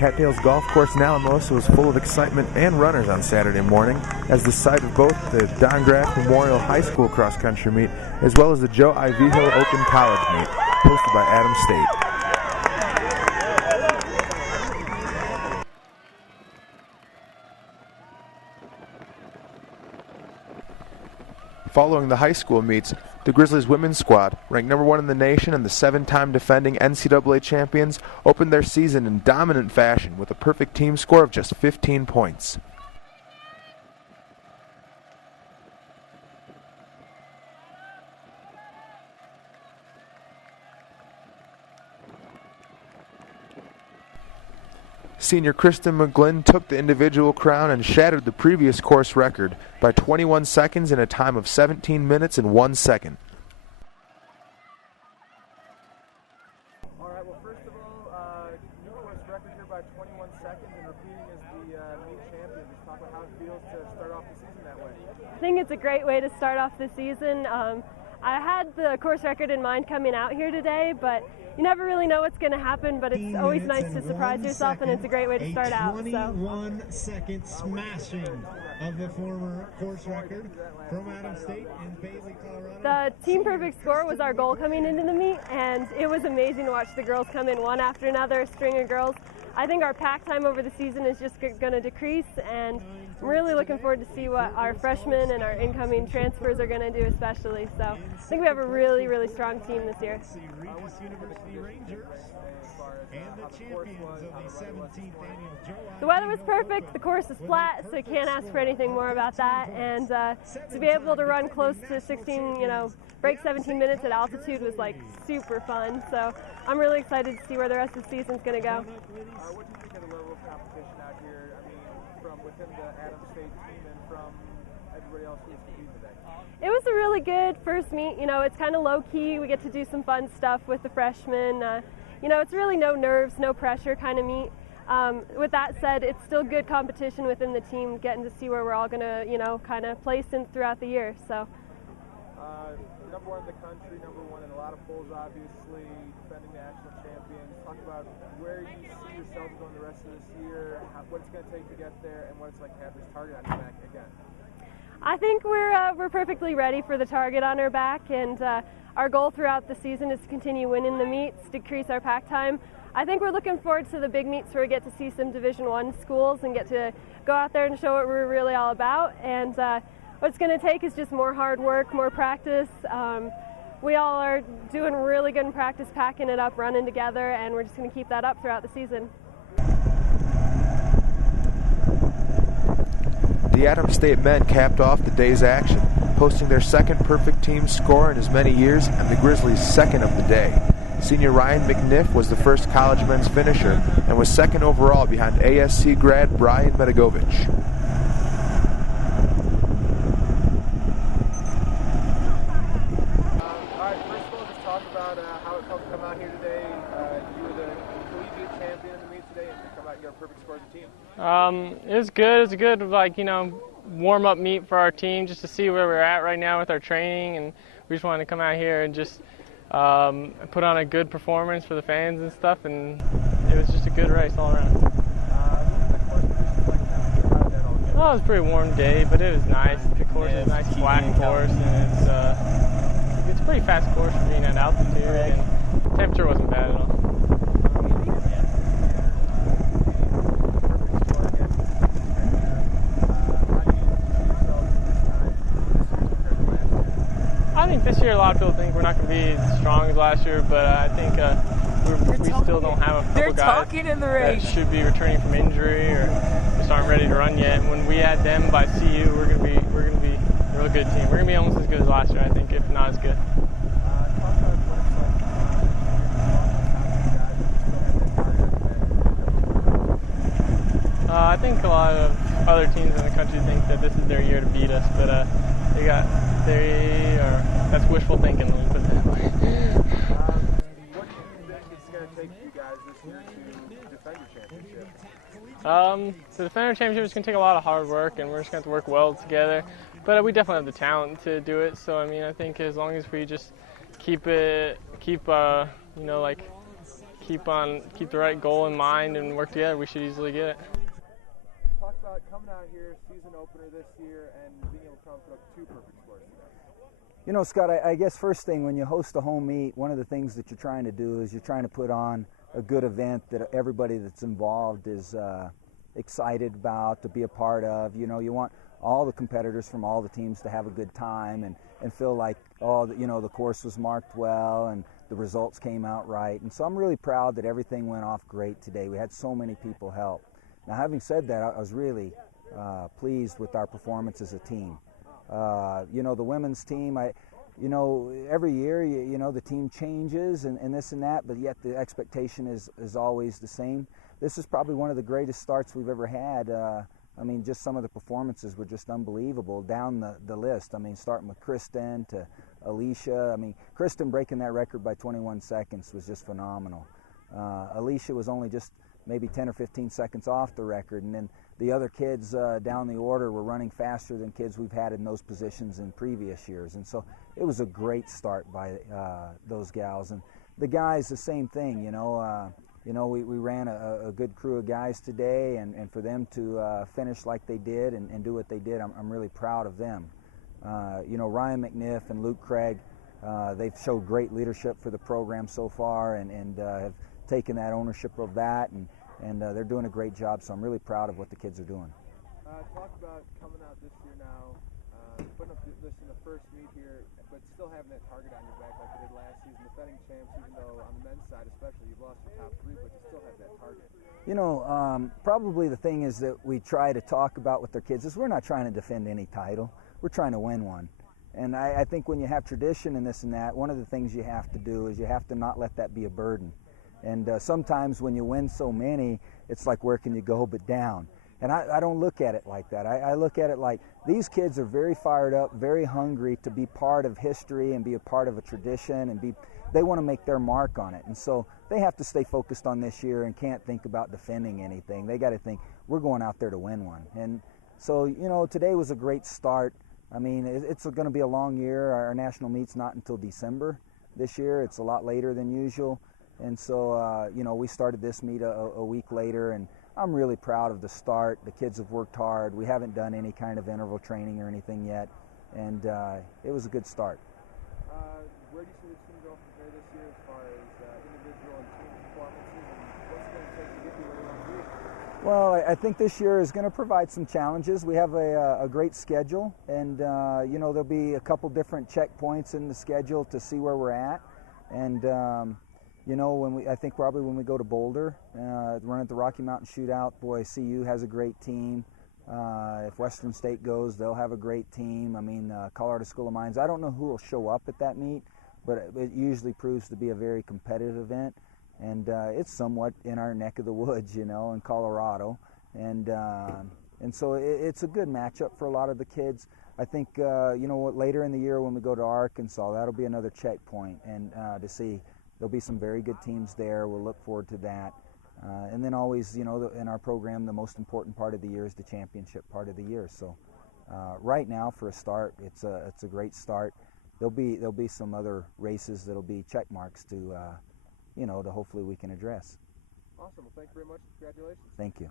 Cattails Golf Course in Alamosa was full of excitement and runners on Saturday morning as the site of both the Don Graff Memorial High School cross-country meet as well as the Joe I. Vigil Open College meet hosted by Adams State. Following the high school meets, the Grizzlies women's squad, ranked number 1 in the nation and the 7-time defending NCAA champions, opened their season in dominant fashion with a perfect team score of just 15 points. Senior Kristen McGlynn took the individual crown and shattered the previous course record by 21 seconds in a time of 17 minutes and 1 second. All right, well, first of all, new course record here by 21 seconds and repeating as the meet champion. Just talk about how it feels to start off the season that way. I think it's a great way to start off the season. I had the course record in mind coming out here today, but you never really know what's going to happen, but it's always nice to surprise yourself, and it's a great way to start out. 21-second smashing of the former course record from Adams State in Paisley, Colorado. The team perfect score was our goal coming into the meet, and it was amazing to watch the girls come in one after another, a string of girls. I think our pack time over the season is just going to decrease, and I'm really looking forward to see what our freshmen and our incoming transfers are going to do especially. So I think we have a really, really strong team this year. The weather was perfect, the course is flat, so you can't ask for anything more about that, and to be able to run close to 16, break 17 minutes at altitude was like super fun, so I'm really excited to see where the rest of the season's going to go. What do you think of the level of competition out here, from within the Adams State team and from everybody else who's competing today? It was a really good first meet. It's kind of low-key. We get to do some fun stuff with the freshmen. It's really no nerves, no pressure kind of meet. With that said, it's still good competition within the team, getting to see where we're all going to, kind of place in throughout the year. So. Number 1 in the country, number 1 in a lot of polls, obviously, defending national champions. Talk about where you see yourselves going the rest of this year, what it's going to take to get there, and what it's like to have this target on your back again. I think we're perfectly ready for the target on our back, and our goal throughout the season is to continue winning the meets, decrease our pack time. I think we're looking forward to the big meets where we get to see some Division I schools and get to go out there and show what we're really all about. And what it's going to take is just more hard work, more practice. We all are doing really good in practice, packing it up, running together, and we're just going to keep that up throughout the season. The Adams State men capped off the day's action, posting their second perfect team score in as many years and the Grizzlies' second of the day. Senior Ryan McNiff was the first college men's finisher and was second overall behind ASC grad Brian Medigovich. How it felt to come out here today. You were the collegiate champion in the meet today, and to come out and get a perfect score as a team. It was good. It was a good, warm-up meet for our team, just to see where we're at right now with our training, and we just wanted to come out here and just put on a good performance for the fans and stuff, and it was just a good race all around. It was a pretty warm day, but it was nice. The course is a nice flat course, and it's a pretty fast course for being at altitude, and the temperature wasn't bad at all. I think this year a lot of people think we're not going to be as strong as last year, but I think we still don't have a couple guys in the race that should be returning from injury or just aren't ready to run yet. And when we add them by CU, we're going to be a real good team. We're going to be almost as good as last year, I think, if not as good. I think a lot of other teams in the country think that this is their year to beat us, but that's wishful thinking, let me put it that way. What do you think it's going to take you guys this year to defend your championship? To defend our championship is going to take a lot of hard work, and we're just going to have to work well together. But we definitely have the talent to do it. So I think as long as we just keep keep the right goal in mind and work together, we should easily get it. Talk about coming out here, season opener this year, and being able to come up with 2 perfect scores today. You know, Scott, I guess first thing, when you host a home meet, one of the things that you're trying to do is you're trying to put on a good event that everybody that's involved is excited about, to be a part of. You know, you want all the competitors from all the teams to have a good time and feel like, oh, you know, the course was marked well and the results came out right. And so I'm really proud that everything went off great today. We had so many people help. Now, having said that, I was really pleased with our performance as a team. You know, the women's team, you know, every year, you know, the team changes and this and that, but yet the expectation is always the same. This is probably one of the greatest starts we've ever had. I mean, just some of the performances were just unbelievable down the list. I mean, starting with Kristen to Alicia. I mean, Kristen breaking that record by 21 seconds was just phenomenal. Alicia was only just maybe 10 or 15 seconds off the record, and then the other kids down the order were running faster than kids we've had in those positions in previous years. And so it was a great start by those gals. And the guys, the same thing, you know. We ran a good crew of guys today, and for them to finish like they did and do what they did, I'm really proud of them. You know, Ryan McNiff and Luke Craig, they've showed great leadership for the program so far and have taken that ownership of that, and they're doing a great job, so I'm really proud of what the kids are doing. Talk about coming out this year now, putting up this in the first meet here, but still having that target on your back like you did last season, defending champs, even though on the men's side especially you've lost your top 3, but you still have that target. You know, probably the thing is that we try to talk about with their kids is we're not trying to defend any title, we're trying to win one. And I think when you have tradition and this and that, one of the things you have to do is you have to not let that be a burden. And sometimes when you win so many, it's like, where can you go but down? And I don't look at it like that. I look at it like these kids are very fired up, very hungry to be part of history and be a part of a tradition, and they want to make their mark on it. And so they have to stay focused on this year and can't think about defending anything. They got to think, we're going out there to win one. And so, you know, today was a great start. I mean, it's going to be a long year. Our national meet's not until December this year. It's a lot later than usual. And so, you know, we started this meet a week later, and I'm really proud of the start. The kids have worked hard. We haven't done any kind of interval training or anything yet, and it was a good start. Where do you see the team go from here this year as far as individual and team performances, and what's it going to take to get you where you want to be? Well, I think this year is going to provide some challenges. We have a great schedule, and you know, there'll be a couple different checkpoints in the schedule to see where we're at. And you know, I think probably when we go to Boulder, run at the Rocky Mountain Shootout, boy, CU has a great team. If Western State goes, they'll have a great team. I mean, Colorado School of Mines, I don't know who will show up at that meet, but it usually proves to be a very competitive event. And it's somewhat in our neck of the woods, you know, in Colorado. And so it's a good matchup for a lot of the kids. I think, you know, later in the year when we go to Arkansas, that'll be another checkpoint, and to see. There'll be some very good teams there. We'll look forward to that. And then always, you know, in our program, the most important part of the year is the championship part of the year. So right now, for a start, it's a great start. There'll be some other races that'll be check marks to, you know, to hopefully we can address. Awesome. Well, thank you very much. Congratulations. Thank you.